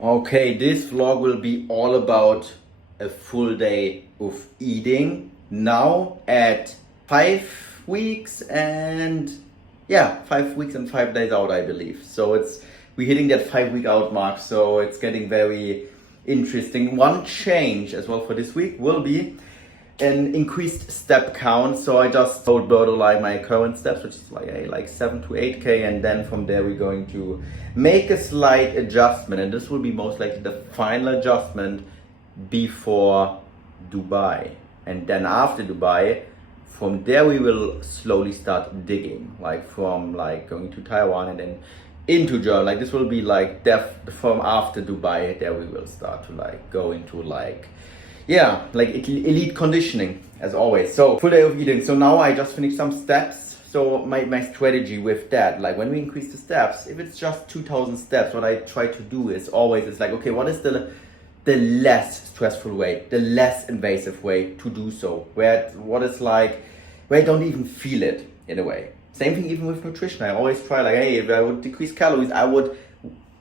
Okay, this vlog will be all about a full day of eating now at 5 weeks and 5 weeks and 5 days out, I believe. So we're hitting that 5 week out mark, so it's getting very interesting. One change as well for this week will be an increased step count. So I just told Berto like my current steps, which is like 7 to 8K, and then from there we're going to make a slight adjustment, and this will be most likely the final adjustment before Dubai. And then after Dubai, from there we will slowly start digging, like from like going to Taiwan and then into Germany. Like this will be like from after Dubai, there we will start to like go into like elite conditioning as always. So full day of eating. So now I just finished some steps. So my strategy with that, like when we increase the steps, if it's just 2,000 steps, what I try to do is always like, okay, what is the less stressful way, the less invasive way to do so? Where I don't even feel it in a way. Same thing even with nutrition. I always try like, hey, if I would decrease calories, I would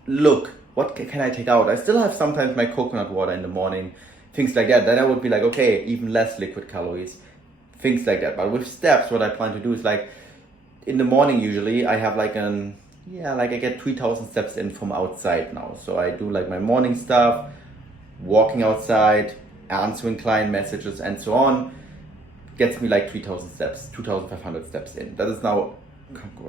look, what can I take out? I still have sometimes my coconut water in the morning, things like that. Then I would be like, okay, even less liquid calories, things like that. But with steps, what I plan to do is like, in the morning usually I have like I get 3,000 steps in from outside now. So I do like my morning stuff, walking outside, answering client messages and so on, gets me like 3,000 steps, 2,500 steps in. That is now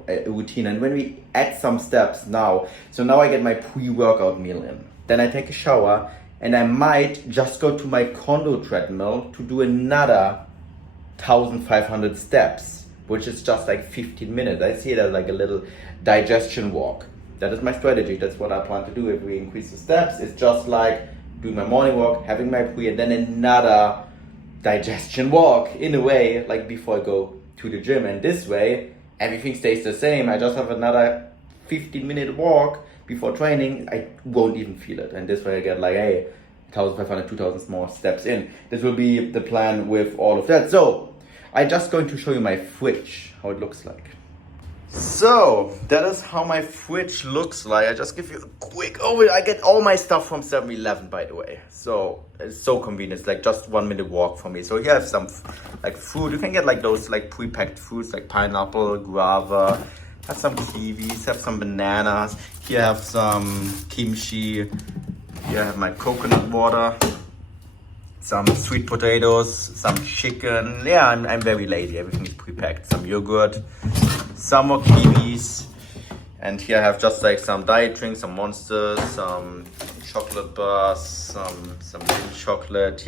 a routine. And when we add some steps now, so now I get my pre-workout meal in, then I take a shower, and I might just go to my condo treadmill to do another 1,500 steps, which is just like 15 minutes. I see it as like a little digestion walk. That is my strategy. That's what I plan to do if we increase the steps. It's just like doing my morning walk, having my pre, and then another digestion walk in a way, like before I go to the gym. And this way, everything stays the same. I just have another 15-minute walk before training. I won't even feel it. And this way I get like, hey, 1,500, 2,000 more steps in. This will be the plan with all of that. So I'm just going to show you my fridge, how it looks like. So that is how my fridge looks like. I just give you a quick overview. I get all my stuff from 7-Eleven, by the way. So it's so convenient. It's like just 1 minute walk for me. So here I have some like food. You can get like those like pre-packed foods like pineapple, guava, have some kiwis, have some bananas. Here I have some kimchi. Here I have my coconut water, some sweet potatoes, some chicken. Yeah, I'm very lazy. Everything is pre-packed. Some yogurt, some more kiwis. And here I have just like some diet drinks, some Monsters, some chocolate bars, some mint chocolate,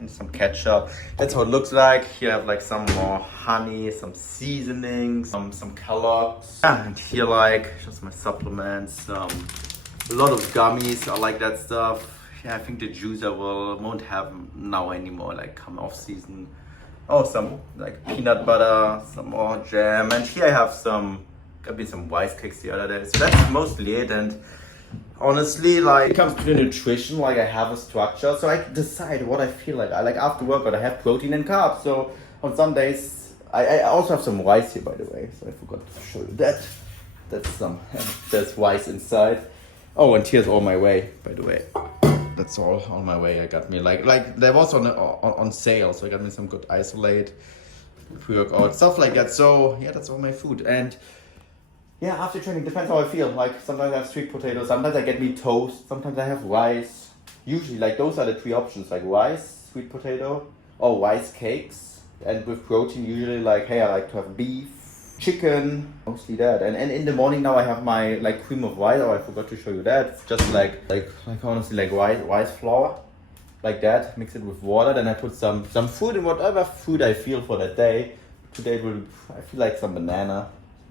and some ketchup. That's how it looks like. Here I have like some more honey, some seasonings, some Kellogg's. And here like just my supplements, a lot of gummies. I like that stuff. Yeah, I think the juice I won't have now anymore, like come off season. Oh, some like peanut butter, some more jam. And here I have got me some rice cakes the other day. So that's mostly it. And honestly, like when it comes to the nutrition, like I have a structure. So I decide what I feel like. I like after workout, I have protein and carbs. So on some days, I also have some rice here, by the way. So I forgot to show you that. There's rice inside. Oh, and here's all my whey, by the way. That's all on my way. I got me like there was on sale, so I got me some good isolate, pre-workout, stuff like that. So yeah, that's all my food. And yeah, after training, depends how I feel. Like sometimes I have sweet potatoes, sometimes I get me toast, sometimes I have rice. Usually like those are the three options, like rice, sweet potato, or rice cakes. And with protein, usually like, hey, I like to have beef, chicken, mostly that. And in the morning now I have my like cream of rice. Oh, I forgot to show you that. It's just like honestly like rice flour, like that. Mix it with water. Then I put some food in, whatever food I feel for that day. Today I feel like some banana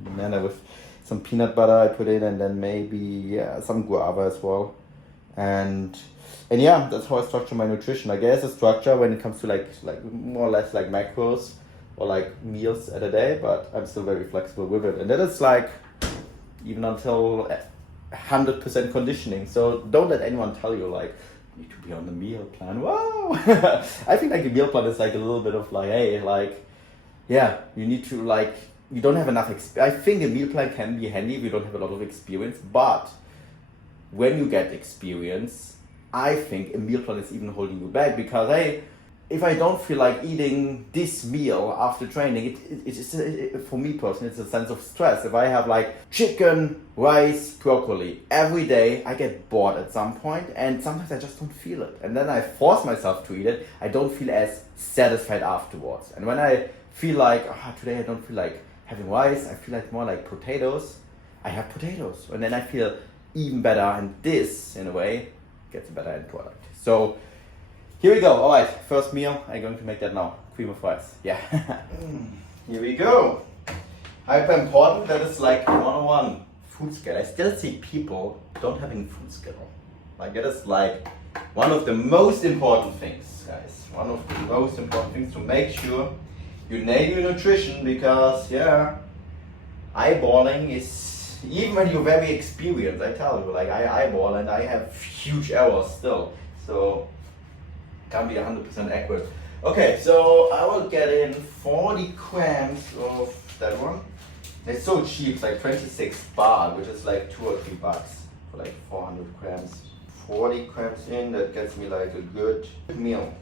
with some peanut butter I put in, and then maybe some guava as well. And yeah, that's how I structure my nutrition. Like there's a structure when it comes to like more or less like macros or like meals at a day, but I'm still very flexible with it. And that is like even until 100% conditioning. So don't let anyone tell you like you need to be on the meal plan. Wow. I think like a meal plan is like a little bit of like, hey, like, yeah, you need to like, you don't have enough I think a meal plan can be handy if you don't have a lot of experience, but when you get experience, I think a meal plan is even holding you back because, hey, if I don't feel like eating this meal after training, for me personally, it's a sense of stress. If I have like chicken, rice, broccoli every day, I get bored at some point and sometimes I just don't feel it. And then I force myself to eat it, I don't feel as satisfied afterwards. And when I feel like, today I don't feel like having rice, I feel like more like potatoes, I have potatoes. And then I feel even better, and this, in a way, gets a better end product. So, here we go. All right, first meal. I'm going to make that now. Cream of rice. Yeah. Here we go. Hyper important. That is like 101 food scale. I still see people don't having food scale. Like that is like one of the most important things, guys. One of the most important things to make sure you nail your nutrition because eyeballing is, even when you're very experienced, I tell you, like I eyeball and I have huge errors still. So can't be 100% accurate. Okay, so I will get in 40 grams of that one. It's so cheap, it's like 26 baht, which is like $2 or $3 for like 400 grams. 40 grams in, that gets me like a good meal.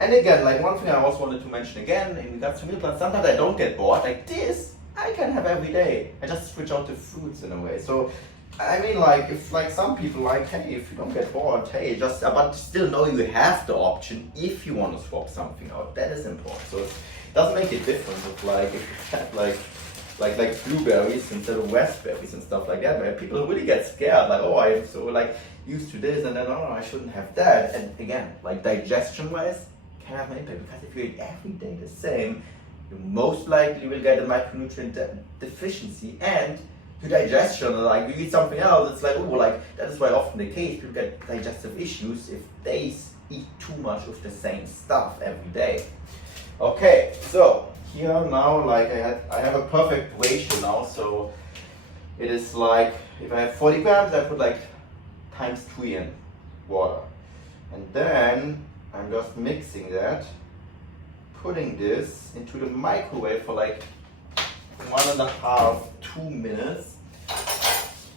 And again, like one thing I also wanted to mention again, in regards to meal plans, sometimes I don't get bored. Like this, I can have every day. I just switch out the fruits in a way. So I mean, like, if like some people like, hey, if you don't get bored, hey, just, but still know you have the option if you want to swap something out. That is important. So it doesn't make a difference if like, if you have like blueberries instead of raspberries and stuff like that, where people really get scared, like, oh, I'm so like used to this, and then, oh, no, I shouldn't have that. And again, like digestion-wise, can have an impact, because if you eat every day the same, you most likely will get a micronutrient deficiency, and your digestion, like you eat something else, it's like, oh, like that is why often the case people get digestive issues if they eat too much of the same stuff every day. Okay, so here now, like I have a perfect ratio now, so it is like, if I have 40 grams, I put like times 3 in water. And then I'm just mixing that, putting this into the microwave for like 1.5 to 2 minutes,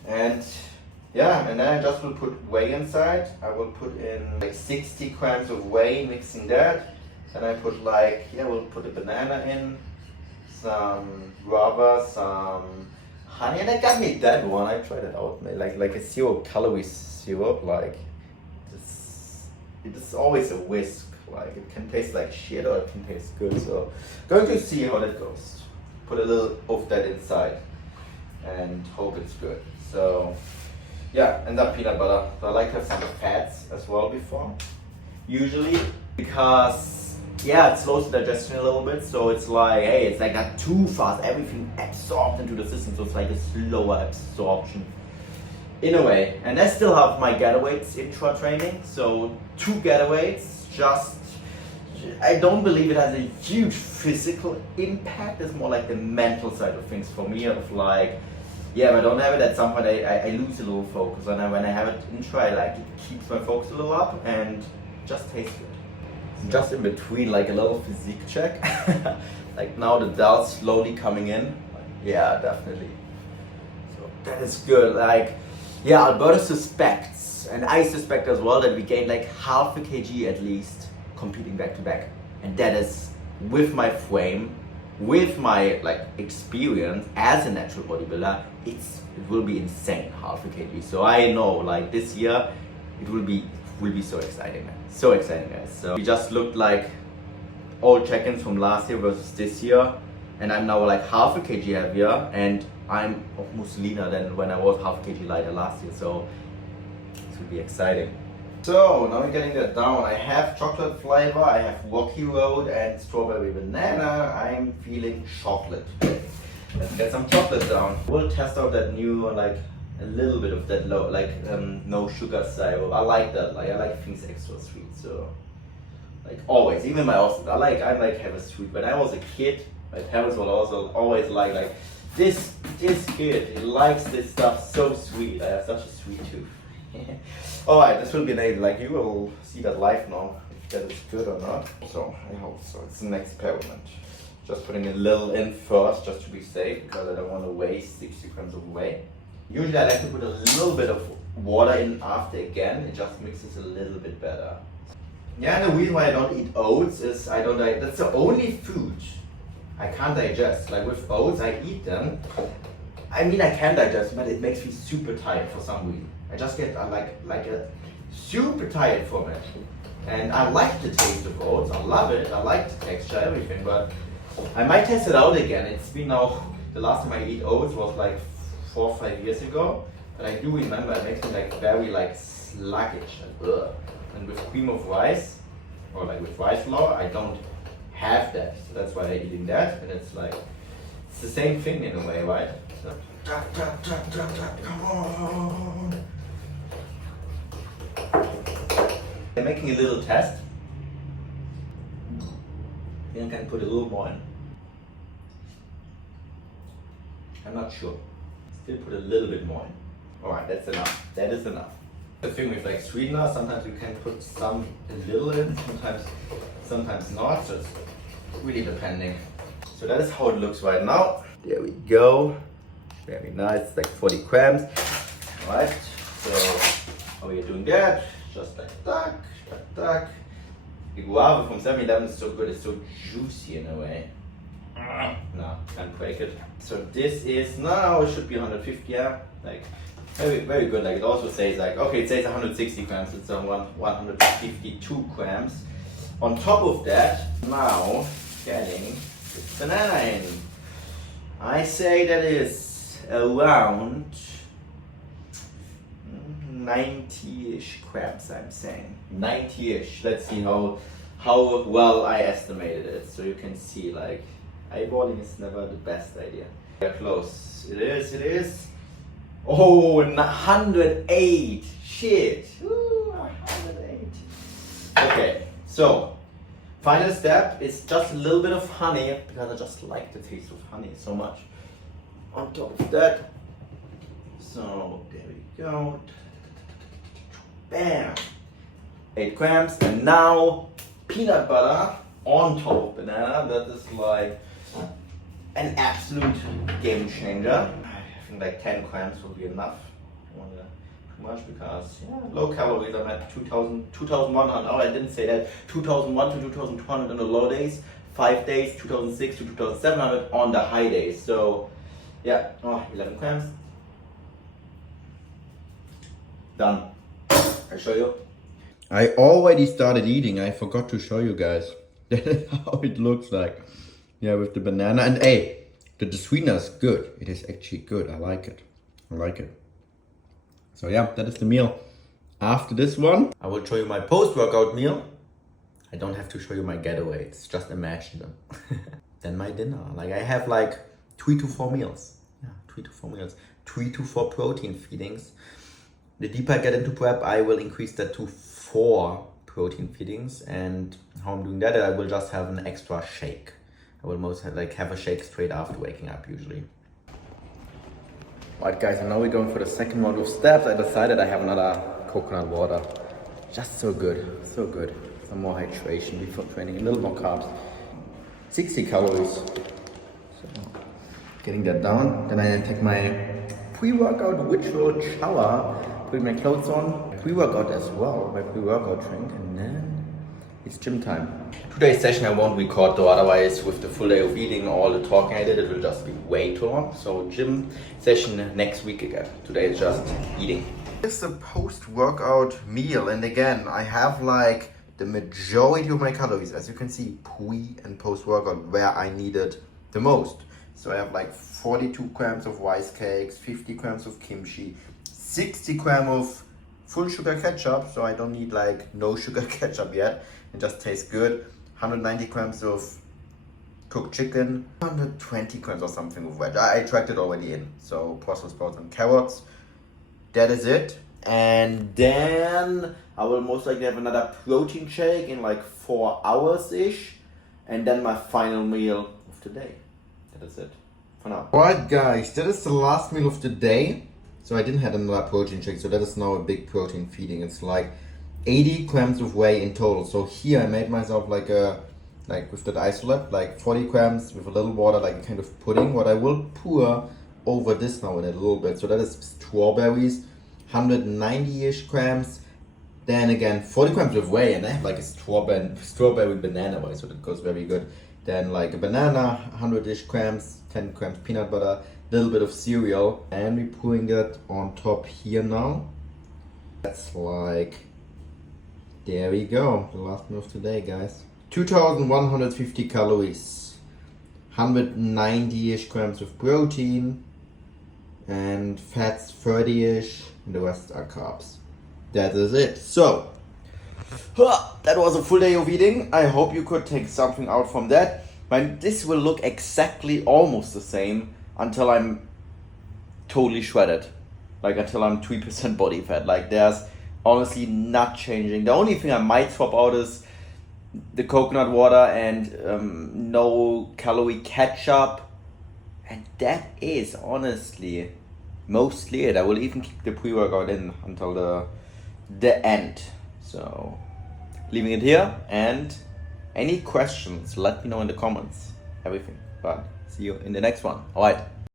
and yeah, and then I just will put whey inside. I will put in like 60 grams of whey, mixing that. Then I put like, we'll put a banana in, some guava, some honey, and I got me that one. I tried it out, like a 0-calorie syrup. Like this, it is always a whisk. Like it can taste like shit or it can taste good. So going to see how that goes. Put a little of that inside and hope it's good. So yeah, and that peanut butter. So I like to have some fats as well before, usually, because it slows the digestion a little bit. So it's like, hey, it's like not too fast. Everything absorbed into the system, so it's like a slower absorption in a way. And I still have my getaways intra training. So 2 getaways, just, I don't believe it has a huge physical impact. It's more like the mental side of things for me, of like, if I don't have it at some point, I lose a little focus. And when I have it intra, like it keeps my focus a little up and just tastes good. Just in between, like a little physique check. Like now the delts slowly coming in. Yeah, definitely. So that is good. Like, Alberto suspects, and I suspect as well, that we gained like half a kg at least competing back to back, and that is with my frame, with my like experience as a natural bodybuilder. It will be insane, half a kg. So I know, like this year, it will be so exciting, man. So exciting, guys. So we just looked like old check-ins from last year versus this year, and I'm now like half a kg heavier, and I'm almost leaner than when I was half a kg lighter last year. So this will be exciting. So now we're getting that down. I have chocolate flavor, I have Rocky Road and strawberry banana. I'm feeling chocolate today. Let's get some chocolate down. We'll test out that new, like a little bit of that low, like no sugar syrup. I like that. Like I like things extra sweet. So like always, even my also, I like have a sweet. When I was a kid, my parents would also always like this kid, he likes this stuff so sweet. I have such a sweet tooth. Alright, this will be amazing. Like you will see that live now, if that is good or not. So I hope so. It's an experiment. Just putting a little in first, just to be safe, because I don't want to waste 60 grams of whey. Usually I like to put a little bit of water in after again. It just mixes a little bit better. Yeah, and the reason why I don't eat oats is I don't like, that's the only food I can't digest. Like with oats, I eat them. I mean, I can digest, but it makes me super tired for some reason. I just get like a super tired from it. And I like the taste of oats. I love it. I like the texture, everything. But I might test it out again. It's been now, the last time I eat oats was like 4 or 5 years ago. But I do remember it makes me like very like sluggish. And with cream of rice, or like with rice flour, I don't have that. So that's why I'm eating that. And it's like, it's the same thing in a way, right? So, come on. I'm making a little test. Then I can put a little more in. I'm not sure. Still put a little bit more in. Alright, that's enough. That is enough. The thing with like sweetener, sometimes you can put some a little in, sometimes not. So it's really depending. So that is how it looks right now. There we go. Very nice, like 40 grams. Alright, so how are you doing that? Just like that. The guava from 7-Eleven is so good, it's so juicy in a way. No, can't break it. So this is, now it should be 150, yeah. Like, very, very good. Like it also says like, okay, it says 160 grams, it's 152 grams. On top of that, now getting this banana in. I say that is around 90-ish grams, I'm saying. 90-ish. Let's see how well I estimated it. So you can see like, eyeballing is never the best idea. Very close. It is. Oh, 108. Shit. Ooh, 108. Okay, so final step is just a little bit of honey because I just like the taste of honey so much. On top of that, so there we go. Bam. 8 grams, and now peanut butter on top of banana. That is like an absolute game changer. I think like 10 grams will be enough. I don't want too much because low calories. I'm at 2,100. Oh, I didn't say that. 2,100 to 2,200 on the low days. 5 days, 2,600 to 2,700 on the high days. So yeah, 11 grams. Done. I'll show you. I already started eating. I forgot to show you guys. That is how it looks like. Yeah, with the banana. And hey, the sweetener is good. It is actually good. I like it. So yeah, that is the meal. After this one, I will show you my post-workout meal. I don't have to show you my getaways. Just imagine them. Then my dinner. Like I have like 3 to 4 meals. Yeah, 3 to 4 meals. 3 to 4 protein feedings. The deeper I get into prep, I will increase that to 4 protein feedings. And how I'm doing that, I will just have an extra shake. I will most have a shake straight after waking up usually. Alright guys, and now we're going for the second round of steps. I decided I have another coconut water. Just so good, so good. Some more hydration before training, a little more carbs. 60 calories. So, getting that down. Then I take my pre-workout ritual shower, put my clothes on, pre-workout as well, my pre-workout drink, and then it's gym time. Today's session I won't record though, otherwise with the full day of eating, all the talking I did, it will just be way too long. So gym session next week again. Today is just eating. It's the post-workout meal, and again, I have like the majority of my calories, as you can see, pre and post-workout, where I need it the most. So I have like 42 grams of rice cakes, 50 grams of kimchi, 60 grams of full sugar ketchup, so I don't need like no sugar ketchup yet. It just tastes good. 190 grams of cooked chicken, 120 grams or something of veg. I tracked it already in. So Brussels sprouts and carrots. That is it. And then I will most likely have another protein shake in like 4 hours-ish. And then my final meal of the day. That is it for now. Alright guys, that is the last meal of the day. So I didn't have another protein shake, so that is now a big protein feeding. It's like 80 grams of whey in total. So here I made myself like with that isolate, like 40 grams with a little water, like a kind of pudding. What I will pour over this now in a little bit. So that is strawberries, 190-ish grams. Then again, 40 grams of whey, and I have like a strawberry banana whey, so that goes very good. Then like a banana, 100-ish grams, 10 grams peanut butter, little bit of cereal, and we're putting that on top here now. That's like, there we go, the last meal of today, guys. 2,150 calories, 190-ish grams of protein, and fats 30-ish, and the rest are carbs. That is it. So, that was a full day of eating. I hope you could take something out from that. But this will look exactly almost the same until I'm totally shredded. Like until I'm 3% body fat. Like there's honestly not changing. The only thing I might swap out is the coconut water and no calorie ketchup. And that is honestly mostly it. I will even keep the pre-workout in until the end. So leaving it here, and any questions, let me know in the comments. Everything. But see you in the next one. Alright.